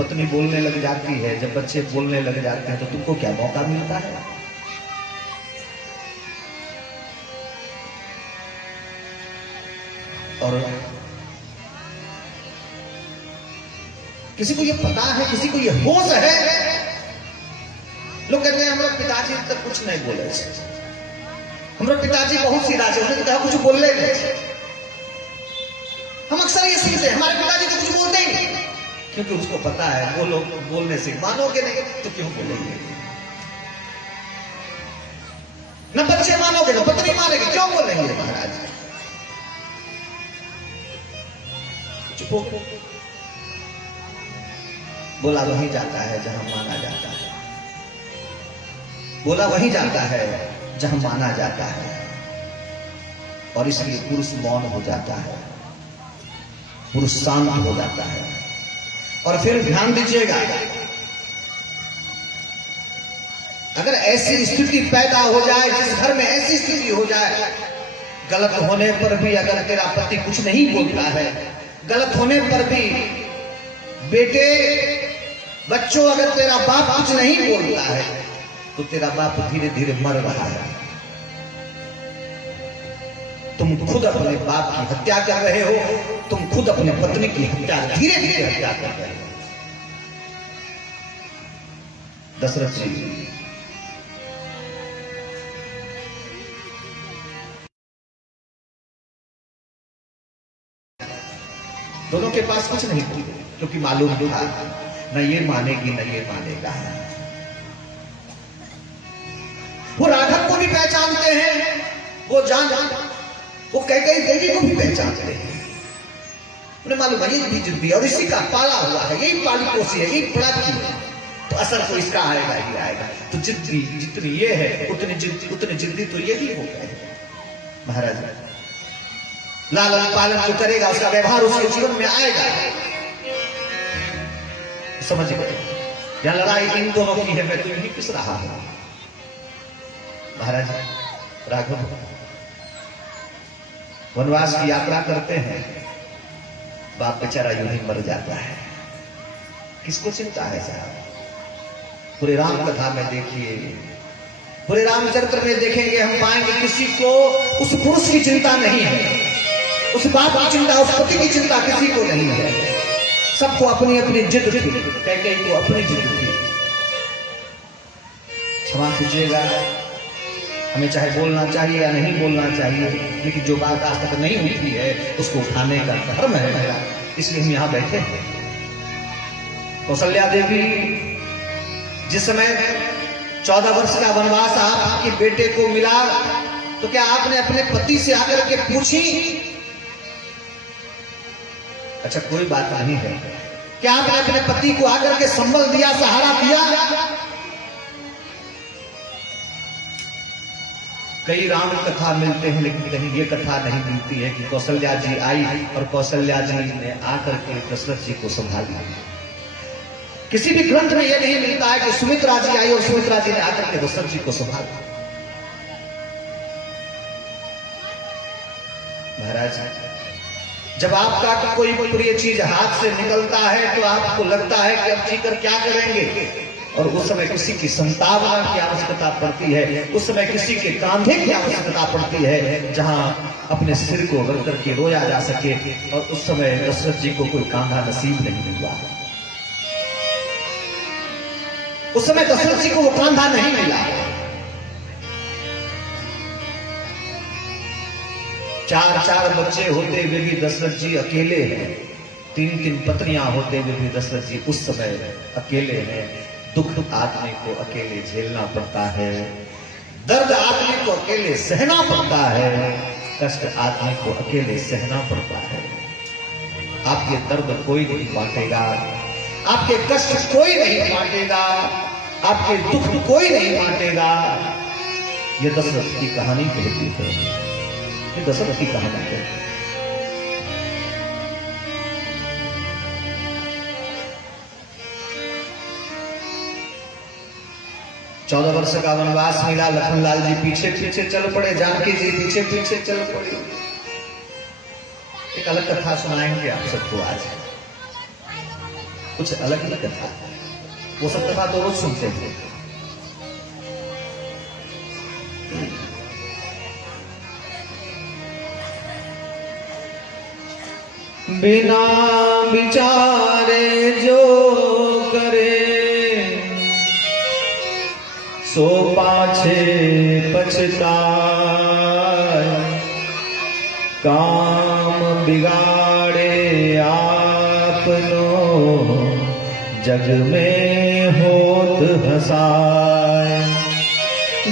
पत्नी बोलने लग जाती है, जब बच्चे बोलने लग जाते हैं, तो तुमको क्या मौका मिलता है? और किसी को ये पता है, किसी को ये होश है? लोग कहते हैं हमारे पिताजी तक कुछ नहीं बोले, हमारे पिताजी बहुत सीधा से, उन्होंने कहा कुछ बोलने नहीं। हम अक्सर ये सुनते हैं हमारे पिताजी तो कुछ बोलते ही नहीं, क्योंकि उसको पता है वो लोग बोलने से मानोगे नहीं तो क्यों बोलेंगे। न बच्चे मानोगे न पत्नी मानेगी, क्यों बोलेंगे महाराज। चुप हो। बोला वहीं जाता है जहां माना जाता है, बोला वहीं जाता है जहां माना जाता है। और इसलिए पुरुष मौन हो जाता है, पुरुष शांत हो जाता है। और फिर ध्यान दीजिएगा, अगर ऐसी स्थिति पैदा हो जाए, जिस घर में ऐसी स्थिति हो जाए, गलत होने पर भी अगर तेरा पति कुछ नहीं बोलता है, गलत होने पर भी बेटे बच्चों अगर तेरा बाप कुछ नहीं बोलता है, तो तेरा बाप धीरे धीरे मर रहा है। तुम खुद अपने बाप की हत्या कर रहे हो, तुम खुद अपने पत्नी की हत्या धीरे धीरे हत्या कर रहे हो। दशरथ जी दोनों के पास कुछ नहीं था, क्योंकि मालूम था न ये मानेगी न ये मानेगा। वो राघव को भी पहचानते हैं, वो वो कैकेयी देवी को भी पहचानते हैं। उन्हें मालूम है ये भी जिद्दी है और इसी का पाला हुआ है, यही पाली पोसी है, यही पड़ाती है, तो असर तो इसका आएगा ही आएगा। तो जिद्दी जितनी ये है उतनी जिद्दी तो ये ही हो गए महाराज। लालन पालन जो करेगा उसका व्यवहार उसके जीवन में आएगा। समझ गए? या लड़ाई इन दोनों की है, मैं तो यही पिस रहा हूं महाराज। राघव वनवास की यात्रा करते हैं, बाप बेचारा यूं ही मर जाता है। किसको चिंता है साहब? पूरे राम कथा में देखिए, पूरे रामचरित्र में देखेंगे, हम पाएंगे किसी को उस पुरुष की चिंता नहीं है, उस बाप की चिंता, उस पति की चिंता किसी को नहीं है। सबको अपनी अपनी जिद थी, कैकेयी को अपनी जिद थी। क्षमा कीजिएगा, हमें चाहे बोलना चाहिए या नहीं बोलना चाहिए, लेकिन जो बात आज तक नहीं हुई है उसको उठाने का धर्म है मेरा, इसलिए हम यहां बैठे हैं। कौशल्या देवी जिस समय 14 वर्ष का वनवास आपके बेटे को मिला, तो क्या आपने अपने पति से आकर के पूछी? अच्छा कोई बात नहीं है, क्या आपने अपने पति को आकर के संबल दिया, सहारा दिया? कई राम कथा मिलते हैं, लेकिन कहीं ये कथा नहीं मिलती है कि कौशल्या जी आई और कौशल्या जी ने आकर के दशरथ जी को संभाला। किसी भी ग्रंथ में यह नहीं मिलता है कि सुमित्रा जी आई और सुमित्रा जी ने आकर के दशरथ जी को संभाला। महाराज जब आपका कोई प्रिय चीज हाथ से निकलता है तो आपको लगता है कि अब जीकर क्या करेंगे, और उस समय किसी की संतावना की आवश्यकता पड़ती है, उस समय किसी के कांधे की आवश्यकता पड़ती है जहां अपने सिर को रख करके रोया जा सके, और उस समय दशरथ जी को कोई कांधा नसीब नहीं हुआ। उस समय दशरथ जी को वो कांधा नहीं मिला। 4 बच्चे होते हुए भी दशरथ जी अकेले हैं, 3 पत्नियां होते हुए भी दशरथ जी उस समय अकेले हैं। दुख आदमी को अकेले झेलना पड़ता है, दर्द आदमी को अकेले सहना पड़ता है, कष्ट आदमी को अकेले सहना पड़ता है। आपके दर्द कोई नहीं बांटेगा, आपके कष्ट कोई नहीं बांटेगा, आपके दुख कोई नहीं बांटेगा। ये दशरथ की कहानी कहती है, ये दशरथ की कहानी है। 14 वर्ष का वनवास मिला, लखनलाल जी पीछे पीछे चल पड़े, जानकी जी पीछे पीछे चल पड़ी। एक अलग कथा सुनाएंगे आप सबको आज। कुछ अलग ही कथा है। वो सब कथा तो रोज सुनते हैं। बिना विचारे जो करे सो पाछे पछताए, काम बिगाड़े आपनो जग में होत हसाए,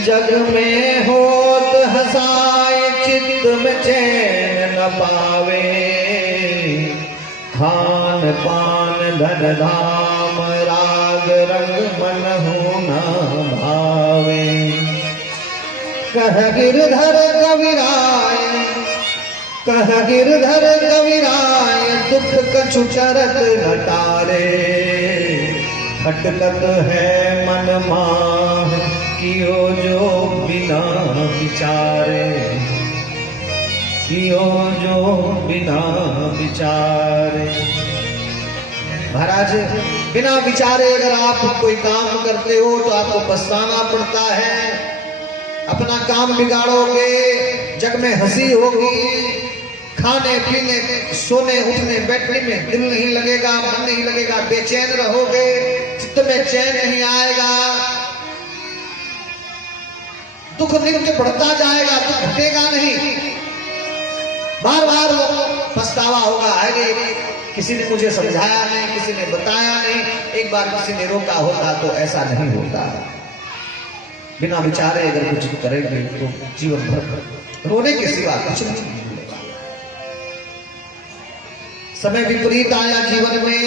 जग में होत हसाए चित्त में चैन न पावे, खान पान धन धाम राग रंग मन हो न भावे। कह गिरधर कविराय, कह गिरधर कविराय दुख कछु चरत न टारे, खटकत है मन माह कियो जो बिना विचारे, कियो जो बिना विचारे। महाराज बिना विचारे अगर आप कोई काम करते हो तो आपको पछताना पड़ता है। अपना काम बिगाड़ोगे, जग में हंसी होगी, खाने पीने सोने उठने बैठने में दिल नहीं लगेगा, मन नहीं लगेगा, बेचैन रहोगे, चित्त में चैन नहीं आएगा, दुख नित्य बढ़ता जाएगा, दुख घटेगा नहीं, बार बार पछतावा होगा। आगे किसी ने मुझे समझाया नहीं, किसी ने बताया नहीं, एक बार किसी ने रोका होता तो ऐसा नहीं होता। बिना विचारे अगर कुछ करेंगे तो जीवन भर रोने के सिवा कुछ नहीं मिलेगा। समय विपरीत आया जीवन में,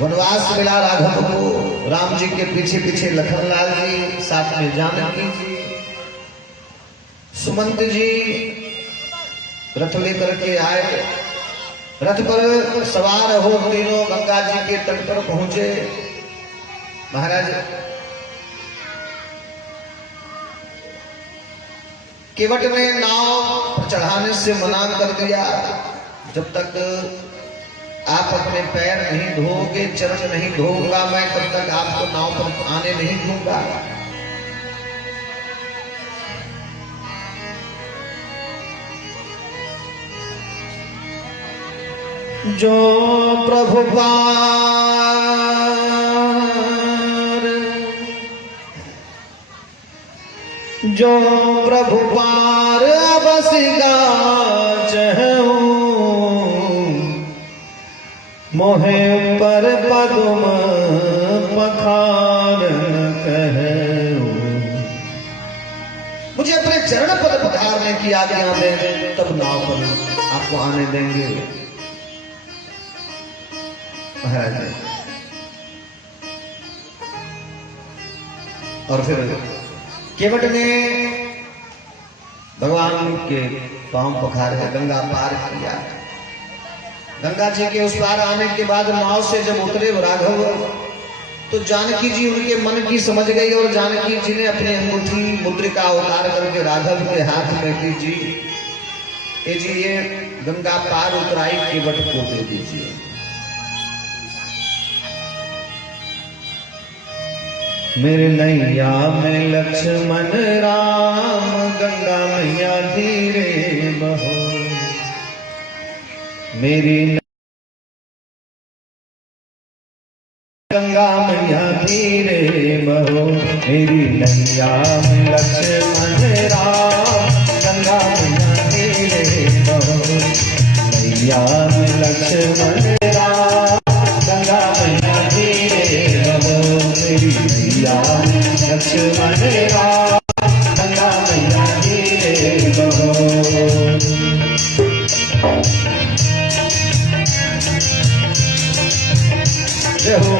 वनवास मिला राघव को, राम जी के पीछे पीछे लखनलाल जी, साथ में जानकी जी, सुमंत जी रथ लेकर के आए। रथ पर सवार हो तीनों गंगा जी के तट पर पहुंचे। महाराज केवट ने नाव पर चढ़ाने से मना कर दिया, जब तक आप अपने पैर नहीं धोगे, चरण नहीं धोऊंगा मैं, तब तक आपको नाव पर आने नहीं दूंगा। जो प्रभु पार, जो प्रभु पार बसिगा चहूं, मोहे पर पदुम पखारन कहूं। मुझे अपने चरण पद पखारने की आज्ञा दे, तब नाव पर आपको आने देंगे। और फिर केवट ने भगवान के पांव पखारे, गंगा पार किया। गंगा जी के उस पार आने के बाद नाव से जब उतरे राघव, तो जानकी जी उनके मन की समझ गई और जानकी जी ने अपनी अंगूठी मुद्रिका उतार करके राघव के हाथ में दी। जी ये गंगा पार उतराई केवट को दे दीजिए। मेरे नैया में लक्ष्मण राम, गंगा मैया धीरे बहो, मेरी गंगा मैया धीरे बहो, मेरी नैया में लक्ष्मण राम, गंगा मैया धीरे बहो, नैया में लक्ष्मण राम, गंगा मैया धीरे बहो, मेरी नैया में लक्ष्मण राम, गंगा मैया धीरे बहो। जय हो।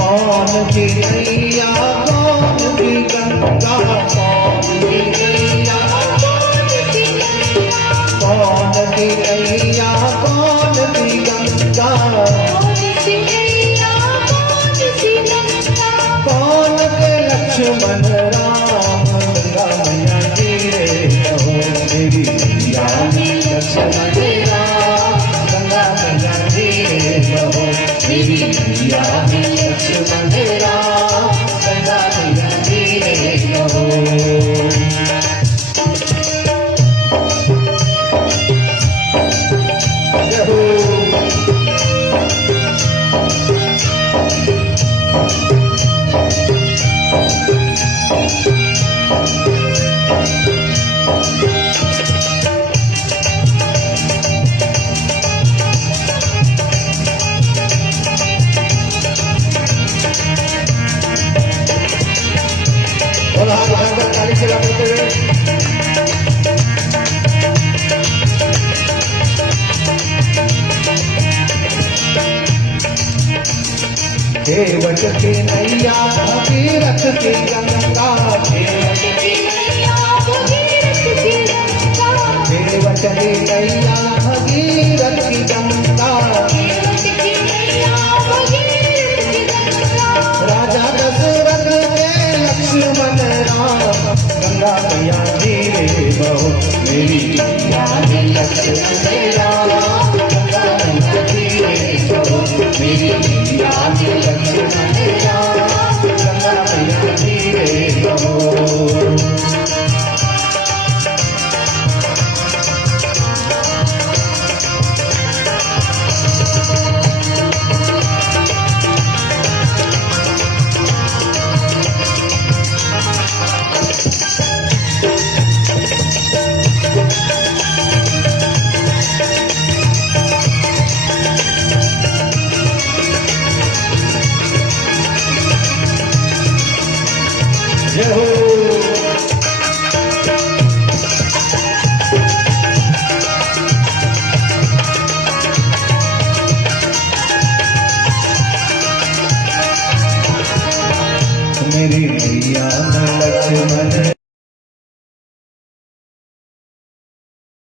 कौन की नैया कौन की गंगा, कौन की नैया कौन की नैया कौन की लक्ष्मण राम गंगा मैया तेरे कहो मेरी मैया लक्ष्मण राम गंगा मैया तेरे कहो मेरी मैया लक्ष्मण राम गंगा मैया तेरे कहो। केवट की नैया भगीरथ की गंगा केवट की नैया भगीरथ की गंगा राजा दशरथ के लक्ष्मण राम गंगा मैया तेरे बहो मेरी मैया लक्ष्मण राम गंगा मैया तेरे बहो मेरी मैया लक्ष्मण राम गंगा मैया तेरे बहो। मेरी मैया लक्ष्मण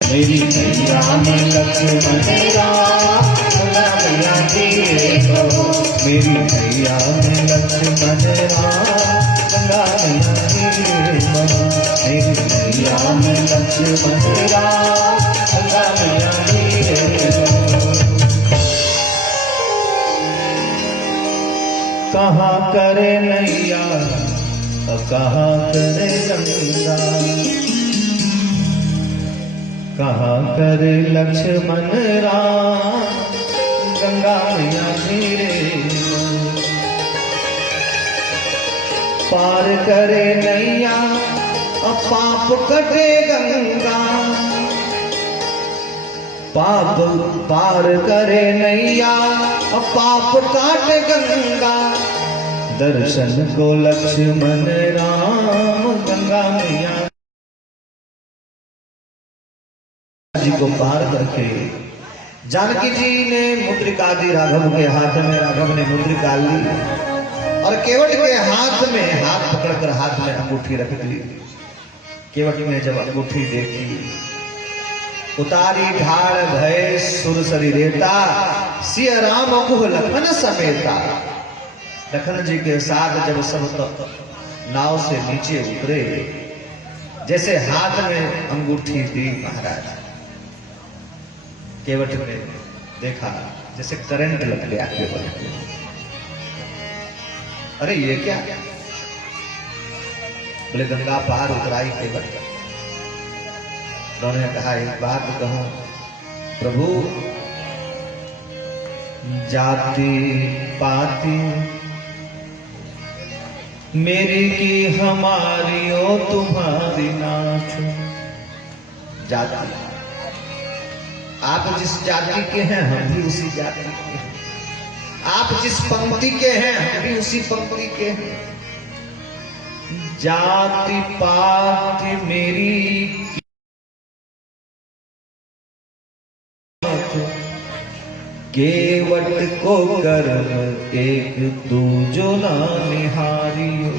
मेरी मैया लक्ष्मण राम गंगा मैया तेरे कहो मेरी मैया लक्ष्मण राम गंगा मैया तेरे कहो मेरी मैया लक्ष्मण राम गंगा मैया तेरे कहो। कहाँ करे नैया कहाँ करे गंगा कहाँ करे लक्ष्मण राम गंगा मैया तेरे पार करे नैया पाप कटे गंगा पाप पार करे नैया पाप काट गंगा दर्शन को लक्ष्मण राम गंगा मैया जी को पार करके जानकी जी ने मुद्रिका दी राघव के हाथ में। राघव ने मुद्रिका ली और केवट के हाथ में हाथ पकड़कर हाथ में अंगूठी रख दी। केवट ने जब अंगूठी देखी उतारी ढाल भय सुर शरीरेता सिय राम कुह लखन समेता। लखन जी के साथ जब सब नाव से नीचे उतरे जैसे हाथ में अंगूठी दी महाराज केवट ने देखा जैसे करंट लग गया केवट। अरे ये क्या बोले गंगा पार उतराई केवट। उन्होंने कहा एक बात कहूं प्रभु जाति पाति मेरी की हमारी ओ तुम्हारी नाथ। जाति आप जिस जाति के हैं हम भी उसी जाति के हैं। आप जिस पंक्ति के हैं हम भी उसी पंक्ति के हैं। जाति पाति मेरी केवट को कर्म एक तू जो ना निहारियो।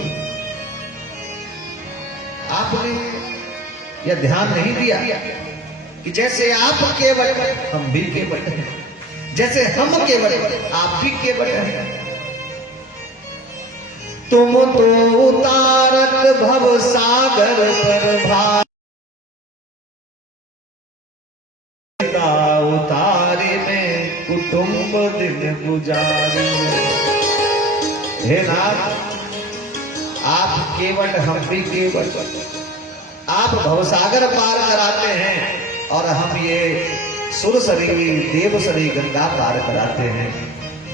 आपने यह ध्यान नहीं दिया कि जैसे आप केवट हम भी केवट हैं, जैसे हम केवट आप भी केवट हैं। तुम तो उतारत भव सागर पर भार, उतारे में कुटुंब दिन गुजारे। हे नाथ, आप केवट हम भी केवट, आप भवसागर पार कराते हैं और हम ये सुरसरी देवसरी गंगा पार कराते हैं,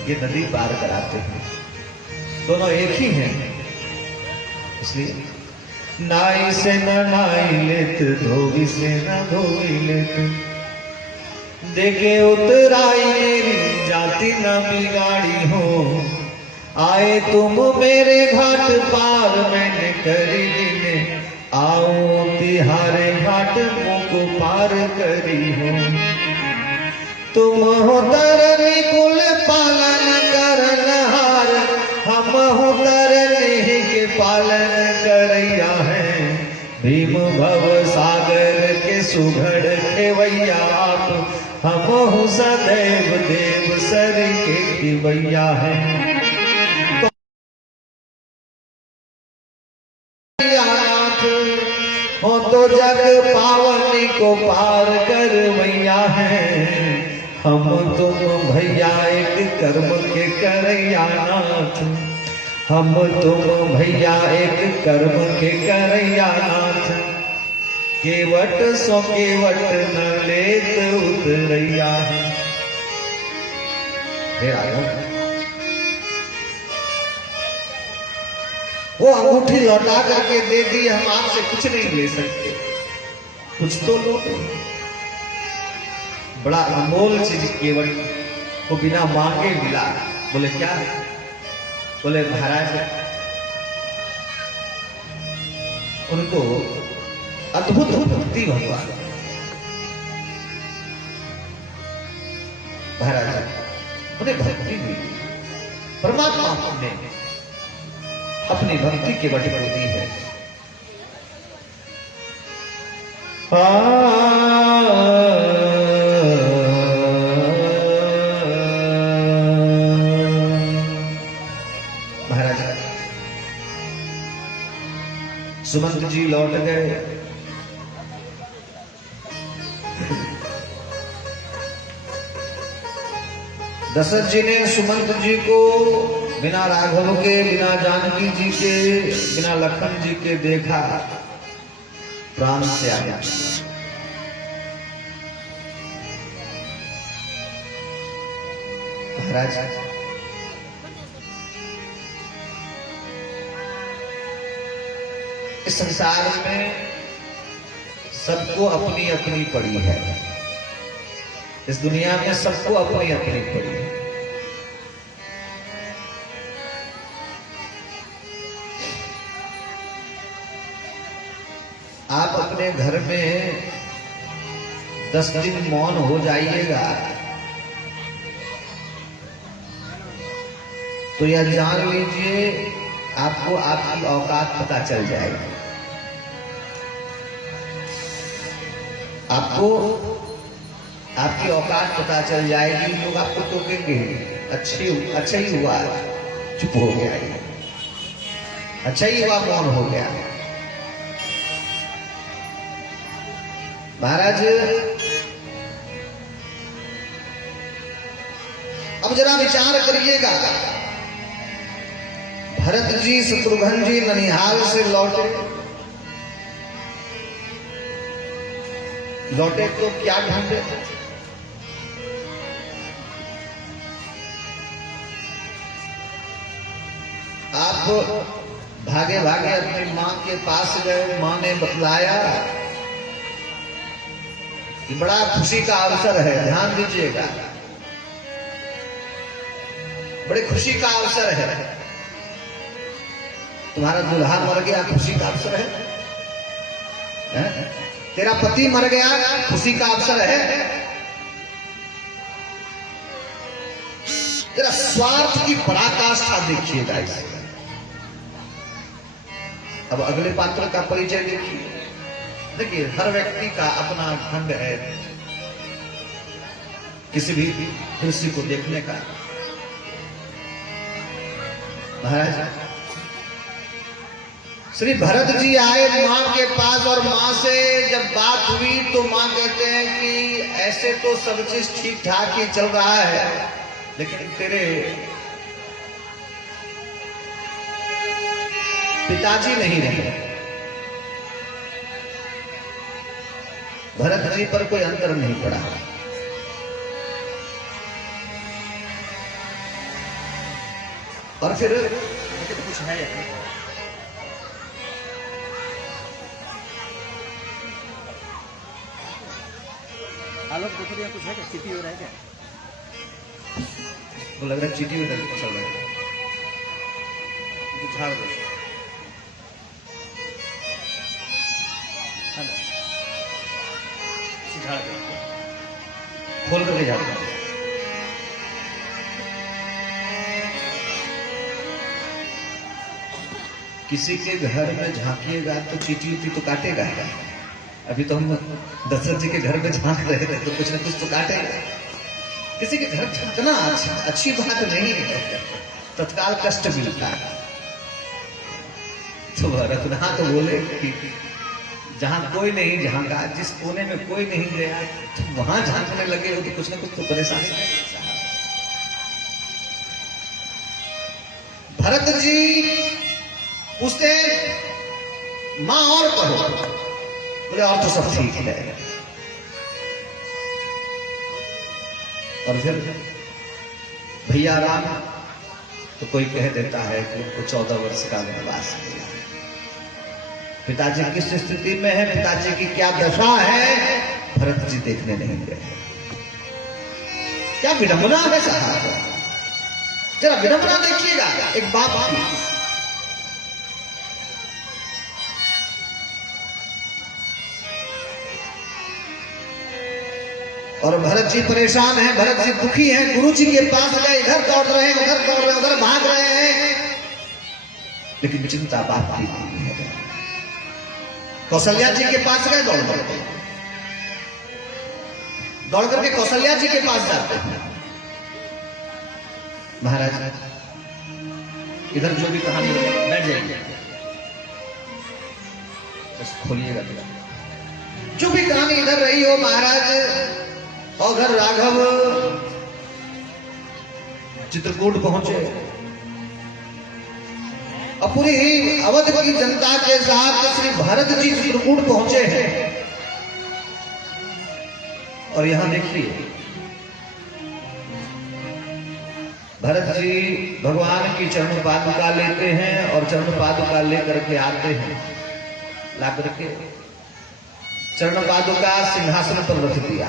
ये नदी पार कराते हैं। दोनों एक ही हैं। इसलिए नाई से न नाई लेत, धोबी से न धोबी लेत, देखे उतराई मेरी जाति न बिगाड़ी हो। आए तुम मेरे घाट पार, मैंने करी दिन आओ तिहारे घाट मुख पार करी हो। तुम हो तरनी कुल पालन करनहार, हम हो तरनी के पालन करैया है। भीम भव सागर के सुघड़ खेवैया आप, हम हो सदैव देव सर के खिवैया है। हो तो जग पावन को पार करवैया है। हम तुम भैया एक कर्म के करैया नाथ, हम तुम भैया एक कर्म के करैया नाथ। केवट सो केवट न लेत उतरैया है। हे राघव, वो अंगूठी लौटा करके दे दी, हम आपसे कुछ नहीं ले सकते, कुछ तो लो। बड़ा अनमोल चीज केवट को बिना मांगे मिला। बोले क्या है? बोले महाराज, उनको अद्भुत भक्ति भगवान। महाराज उन्हें भक्ति मिली, परमात्मा ने अपनी भक्ति के बटे को दी है। महाराज सुमंत जी लौट गए। दशरथ जी ने सुमंत जी को बिना राघव के, बिना जानकी जी के, बिना लखन जी के देखा, प्राण से आया। महाराज इस संसार में सबको अपनी अपनी पड़ी है। इस दुनिया में सबको अपनी अपनी पड़ी है। आप अपने घर में 10 दिन मौन हो जाइएगा तो यह जान लीजिए आपको आपकी औकात पता चल जाएगी। आपको आपकी औकात पता चल जाएगी। लोग आपको टोकेंगे, अच्छा ही हुआ चुप हो गया, अच्छा ही हुआ मौन हो गया। महाराज अब जरा विचार करिएगा, भरत जी शत्रुघ्न जी ननिहाल से लौटे तो क्या ढूंढे? आप भागे भागे अपनी मां के पास गए। मां ने बतलाया कि बड़ा खुशी का अवसर है, ध्यान दीजिएगा, बड़ी खुशी का अवसर है। तुम्हारा दुल्हा मर गया, खुशी का अवसर है? तेरा पति मर गया, खुशी का अवसर है? तेरा स्वार्थ की पराकाष्ठा देखिएगा इसमें। अब अगले पात्र का परिचय देखिए। देखिए, हर व्यक्ति का अपना ढंग है किसी भी दृश्य को देखने का। महाराज श्री भरत जी आए माँ के पास और माँ से जब बात हुई तो माँ कहते हैं कि ऐसे तो सब चीज ठीक ठाक ही चल रहा है, लेकिन तेरे पिताजी नहीं रहे। भरत जी पर कोई अंतर नहीं पड़ा। और फिर कुछ है आलोक देखो तो कुछ है क्या? चीटी हो रहा है क्या? वो लग रहा है चीटी उधर चल रहा है। तो झाड़ दो झाड़ दो, खोल करके झाड़ दो। किसी के घर में झांकिएगा तो चीटी उटी तो काटेगा। अभी तो हम दशरथ जी के घर में झांक रहे थे तो कुछ न कुछ तो काटेगा। किसी के घर झांकना अच्छी बात नहीं है, तत्काल कष्ट मिलता है। तो रघुनाथ बोले कि जहां कोई नहीं झांका, जिस कोने में कोई नहीं गया, तो वहां झांकने लगे हो तो कुछ न कुछ तो परेशानी है। भरत जी पूछते मां और कहो, बोले और तो सब ठीक है। और फिर भैया राम तो कोई कह देता है कि उनको 14 वर्ष का वनवास मिला। पिताजी किस स्थिति में है, पिताजी की क्या दशा है, भरत जी देखने नहीं गए। क्या विडंबना है साहब, जरा विडंबना देखिएगा एक बाप की। और भरत जी परेशान हैं, भरत जी दुखी हैं, गुरु जी के पास गए, इधर दौड़ रहे हैं, उधर दौड़ रहे हैं, उधर भाग रहे हैं, लेकिन चिंता बाप की नहीं है। कौशल्या जी के पास गए, दौड़ करके कौशल्या जी के पास जाते हैं। महाराज इधर जो भी कहानी बैठ जाइए, बस खोलिएगा जो भी कहानी इधर रही हो महाराज। और घर राघव चित्रकूट पहुंचे और पूरी अवध की जनता के साथ श्री भरत जी चित्रकूट पहुंचे हैं। और यहां देखिए भरत जी भगवान की चरण पादुका लेते हैं और चरण पादुका लेकर के आते हैं, ला करके चरण पादुका सिंहासन पर रख दिया।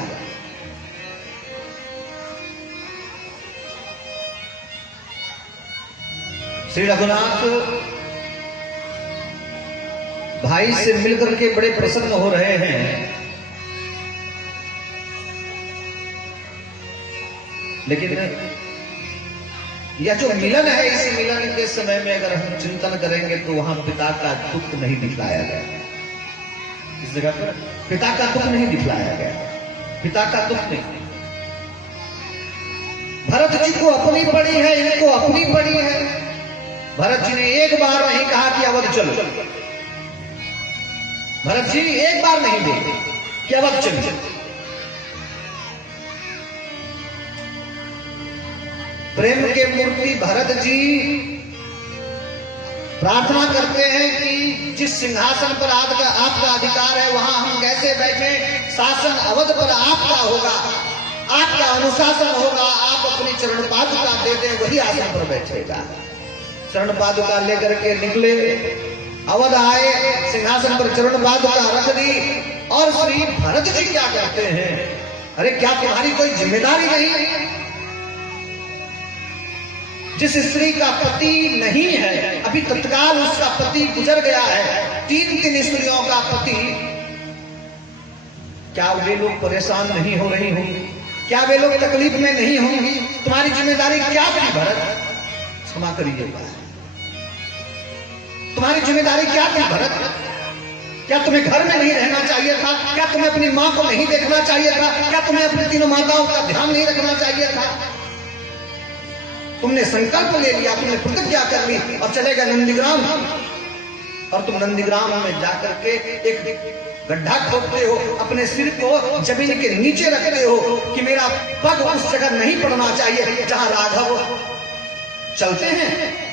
श्री रघुनाथ भाई से मिलकर के बड़े प्रसन्न हो रहे हैं, लेकिन यह जो मिलन है, इस मिलन के समय में अगर हम चिंतन करेंगे तो वहां पिता का दुख नहीं दिखलाया गया। इस जगह पर पिता का दुख नहीं दिखलाया गया, पिता का दुख नहीं। भरत जी को अपनी पड़ी है, इनको अपनी पड़ी है। भरत जी ने एक बार नहीं कहा कि अवध चलो, भरत जी एक बार नहीं बोले कि अवध चलो। प्रेम के मूर्ति भरत जी प्रार्थना करते हैं कि जिस सिंहासन पर आपका अधिकार है वहां हम कैसे बैठे, शासन अवध पर आपका होगा, आपका अनुशासन होगा, आप अपनी चरण पादुका दे दें, वही आसन पर बैठेगा। चरण पादुका लेकर के निकले, अवध आए, सिंहासन पर चरण पादुका रख दी। और श्री भरत जी क्या कहते हैं, अरे क्या तुम्हारी कोई जिम्मेदारी नहीं? जिस स्त्री का पति नहीं है, अभी तत्काल उसका पति गुजर गया है, 3 स्त्रियों का पति, क्या वे लोग परेशान नहीं हो रही होंगी? क्या वे लोग तकलीफ में नहीं होंगी? तुम्हारी जिम्मेदारी क्या थी भरत? क्षमा करिएगा, तुम्हारी जिम्मेदारी क्या थी भरत? क्या तुम्हें घर में नहीं रहना चाहिए था? क्या तुम्हें अपनी मां को नहीं देखना चाहिए था? क्या तुम्हें अपनी 3 माताओं का ध्यान नहीं रखना चाहिए था? तुमने संकल्प ले लिया, तुमने प्रतिज्ञा कर ली और चले गए नंदीग्राम। और तुम नंदीग्राम में जाकर के एक गड्ढा खोदते हो, अपने सिर को जमीन के नीचे रखते हो कि मेरा पग उस जगह नहीं पड़ना चाहिए जहां राघव चलते हैं।